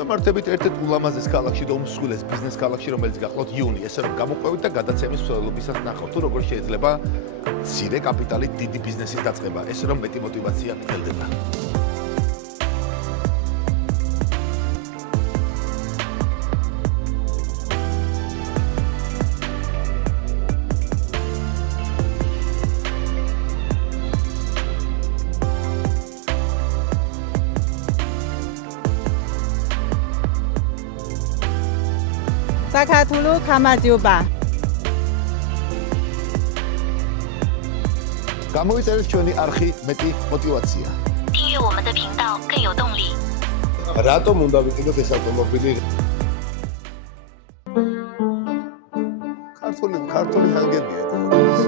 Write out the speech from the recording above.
მიმართებით ერთ-ერთ ულამაზეს ქალაქში და უმსხვილეს ბიზნეს ქალაქში, რომელიც გახლავთ იუნი, ესე რომ გამოყვებით და გადაცემის მსვლელობისას ნახავთ, თუ როგორ შეიძლება მცირე კაპიტალით დიდი ბიზნესის დაწყება, ესე რომ მეტი мотиваცია გრძელდება. საქართველოს გამარჯობა. გამოიწერეთ ჩვენი არხი მეტი мотиваცია. 订阅我们的频道更有动力。 რატომ უნდა ვიყიდოთ ეს ავტომობილი? ქართული ჰანგებია. საქართველოს